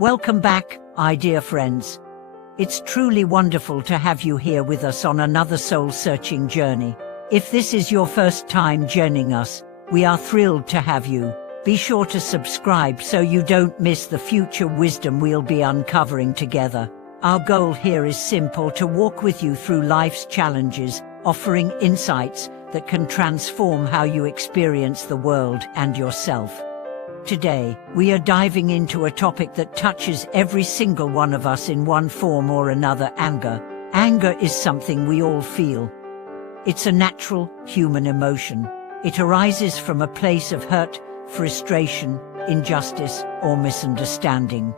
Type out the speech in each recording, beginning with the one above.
Welcome back, my dear friends. It's truly wonderful to have you here with us on another soul-searching journey. If this is your first time joining us, we are thrilled to have you. Be sure to subscribe so you don't miss the future wisdom we'll be uncovering together. Our goal here is simple: to walk with you through life's challenges, offering insights that can transform how you experience the world and yourself. Today, we are diving into a topic that touches every single one of us in one form or another: anger. Anger is something we all feel. It's a natural, human emotion. It arises from a place of hurt, frustration, injustice, or misunderstanding.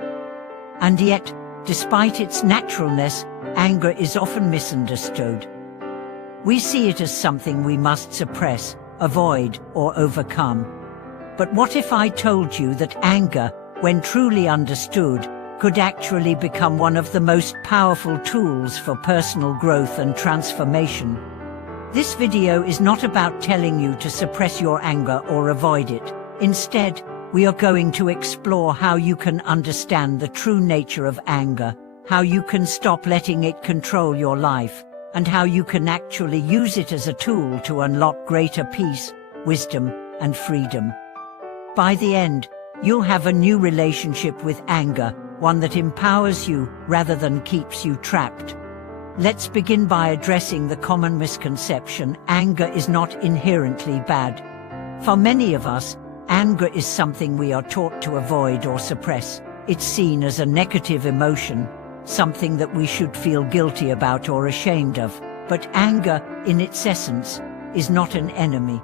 And yet, despite its naturalness, anger is often misunderstood. We see it as something we must suppress, avoid, or overcome. But what if I told you that anger, when truly understood, could actually become one of the most powerful tools for personal growth and transformation? This video is not about telling you to suppress your anger or avoid it. Instead, we are going to explore how you can understand the true nature of anger, how you can stop letting it control your life, and how you can actually use it as a tool to unlock greater peace, wisdom, and freedom. By the end, you'll have a new relationship with anger, one that empowers you rather than keeps you trapped. Let's begin by addressing the common misconception: anger is not inherently bad. For many of us, anger is something we are taught to avoid or suppress. It's seen as a negative emotion, something that we should feel guilty about or ashamed of. But anger, in its essence, is not an enemy.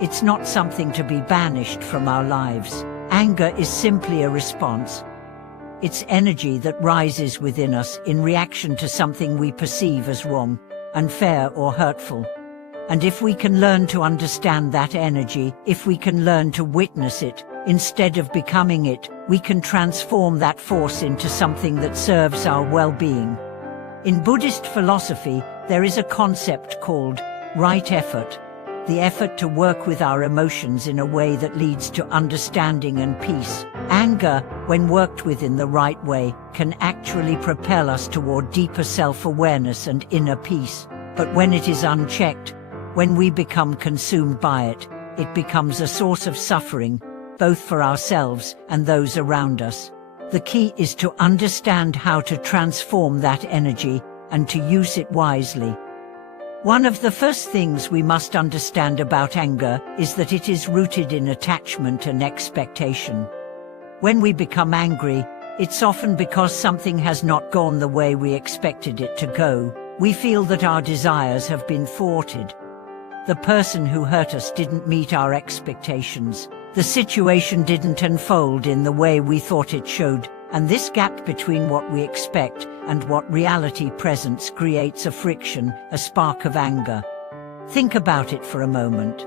It's not something to be banished from our lives. Anger is simply a response. It's energy that rises within us in reaction to something we perceive as wrong, unfair, or hurtful. And if we can learn to understand that energy, if we can learn to witness it, instead of becoming it, we can transform that force into something that serves our well-being. In Buddhist philosophy, there is a concept called right effort, the effort to work with our emotions in a way that leads to understanding and peace. Anger, when worked with in the right way, can actually propel us toward deeper self-awareness and inner peace. But when it is unchecked, when we become consumed by it, it becomes a source of suffering, both for ourselves and those around us. The key is to understand how to transform that energy and to use it wisely. One of the first things we must understand about anger is that it is rooted in attachment and expectation. When we become angry, it's often because something has not gone the way we expected it to go. We feel that our desires have been thwarted. The person who hurt us didn't meet our expectations. The situation didn't unfold in the way we thought it should, and this gap between what we expect and what reality presents creates a friction, a spark of anger. Think about it for a moment.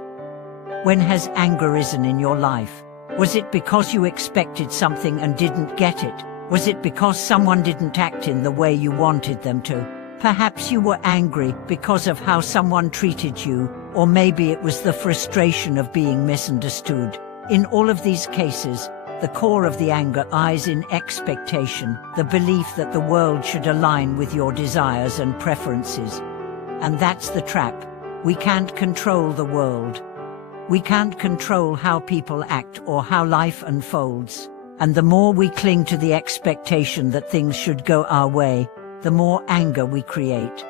When has anger risen in your life? Was it because you expected something and didn't get it? Was it because someone didn't act in the way you wanted them to? Perhaps you were angry because of how someone treated you, or maybe it was the frustration of being misunderstood. In all of these cases, the core of the anger lies in expectation, the belief that the world should align with your desires and preferences. And that's the trap. We can't control the world. We can't control how people act or how life unfolds. And the more we cling to the expectation that things should go our way, the more anger we create.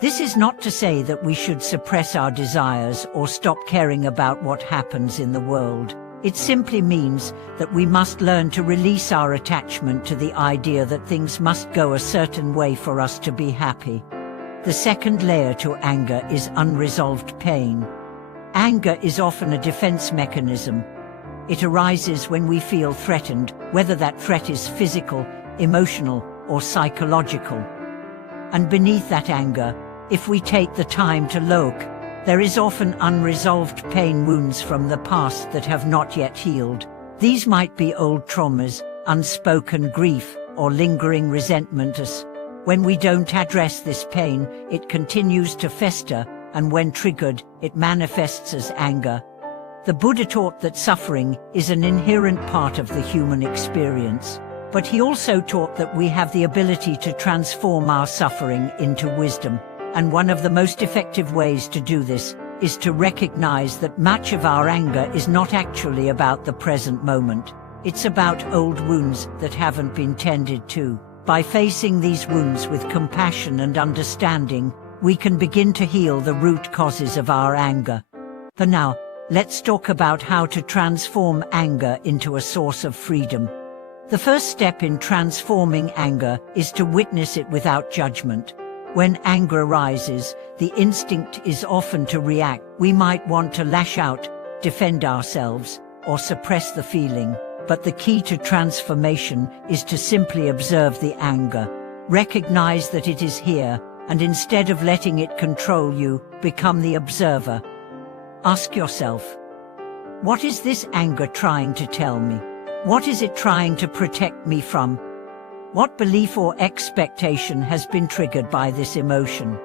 This is not to say that we should suppress our desires or stop caring about what happens in the world. It simply means that we must learn to release our attachment to the idea that things must go a certain way for us to be happy. The second layer to anger is unresolved pain. Anger is often a defense mechanism. It arises when we feel threatened, whether that threat is physical, emotional, or psychological. And beneath that anger, if we take the time to look, there is often unresolved pain, wounds from the past that have not yet healed. These might be old traumas, unspoken grief, or lingering resentment. When we don't address this pain, it continues to fester, and when triggered, it manifests as anger. The Buddha taught that suffering is an inherent part of the human experience. But he also taught that we have the ability to transform our suffering into wisdom. And one of the most effective ways to do this is to recognize that much of our anger is not actually about the present moment. It's about old wounds that haven't been tended to. By facing these wounds with compassion and understanding, we can begin to heal the root causes of our anger. For now, let's talk about how to transform anger into a source of freedom. The first step in transforming anger is to witness it without judgment. When anger arises, the instinct is often to react. We might want to lash out, defend ourselves, or suppress the feeling. But the key to transformation is to simply observe the anger. Recognize that it is here, and instead of letting it control you, become the observer. Ask yourself, what is this anger trying to tell me? What is it trying to protect me from? What belief or expectation has been triggered by this emotion?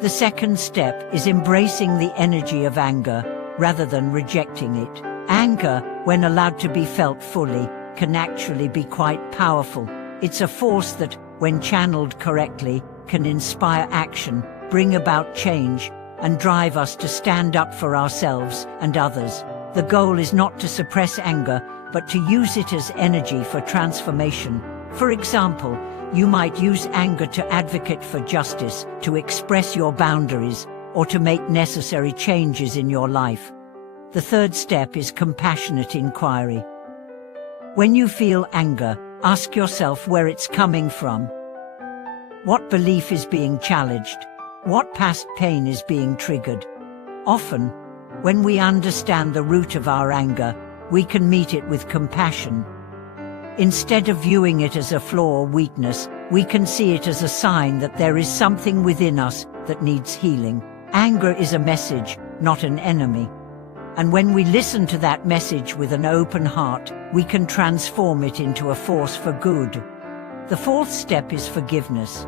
The second step is embracing the energy of anger, rather than rejecting it. Anger, when allowed to be felt fully, can actually be quite powerful. It's a force that, when channeled correctly, can inspire action, bring about change, and drive us to stand up for ourselves and others. The goal is not to suppress anger, but to use it as energy for transformation. For example, you might use anger to advocate for justice, to express your boundaries, or to make necessary changes in your life. The third step is compassionate inquiry. When you feel anger, ask yourself where it's coming from. What belief is being challenged? What past pain is being triggered? Often, when we understand the root of our anger, we can meet it with compassion. Instead of viewing it as a flaw or weakness, we can see it as a sign that there is something within us that needs healing. Anger is a message, not an enemy. And when we listen to that message with an open heart, we can transform it into a force for good. The fourth step is forgiveness.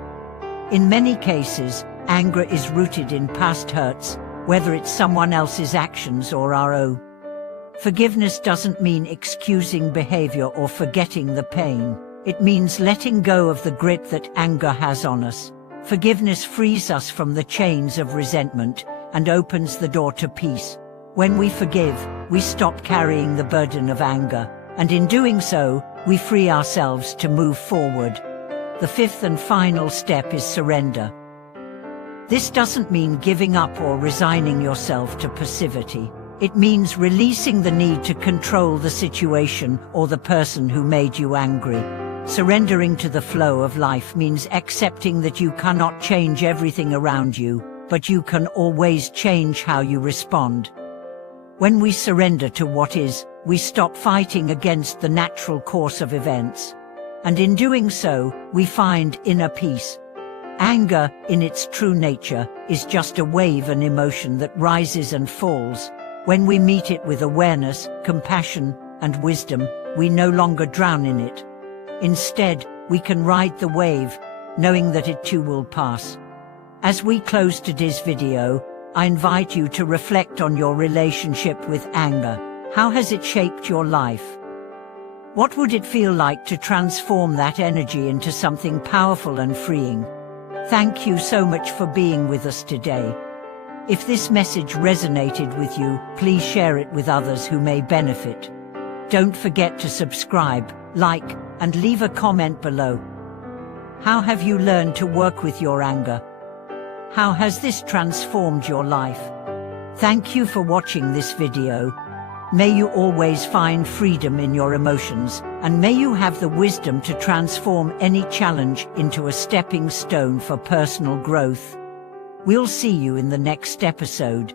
In many cases, anger is rooted in past hurts, whether it's someone else's actions or our own. Forgiveness doesn't mean excusing behavior or forgetting the pain. It means letting go of the grip that anger has on us. Forgiveness frees us from the chains of resentment and opens the door to peace. When we forgive, we stop carrying the burden of anger, and in doing so, we free ourselves to move forward. The fifth and final step is surrender. This doesn't mean giving up or resigning yourself to passivity. It means releasing the need to control the situation or the person who made you angry. Surrendering to the flow of life means accepting that you cannot change everything around you, but you can always change how you respond. When we surrender to what is, we stop fighting against the natural course of events. And in doing so, we find inner peace. Anger, in its true nature, is just a wave, an emotion that rises and falls. When we meet it with awareness, compassion, and wisdom, we no longer drown in it. Instead, we can ride the wave, knowing that it too will pass. As we close today's video, I invite you to reflect on your relationship with anger. How has it shaped your life? What would it feel like to transform that energy into something powerful and freeing? Thank you so much for being with us today. If this message resonated with you, please share it with others who may benefit. Don't forget to subscribe, like, and leave a comment below. How have you learned to work with your anger? How has this transformed your life? Thank you for watching this video. May you always find freedom in your emotions, and may you have the wisdom to transform any challenge into a stepping stone for personal growth. We'll see you in the next episode.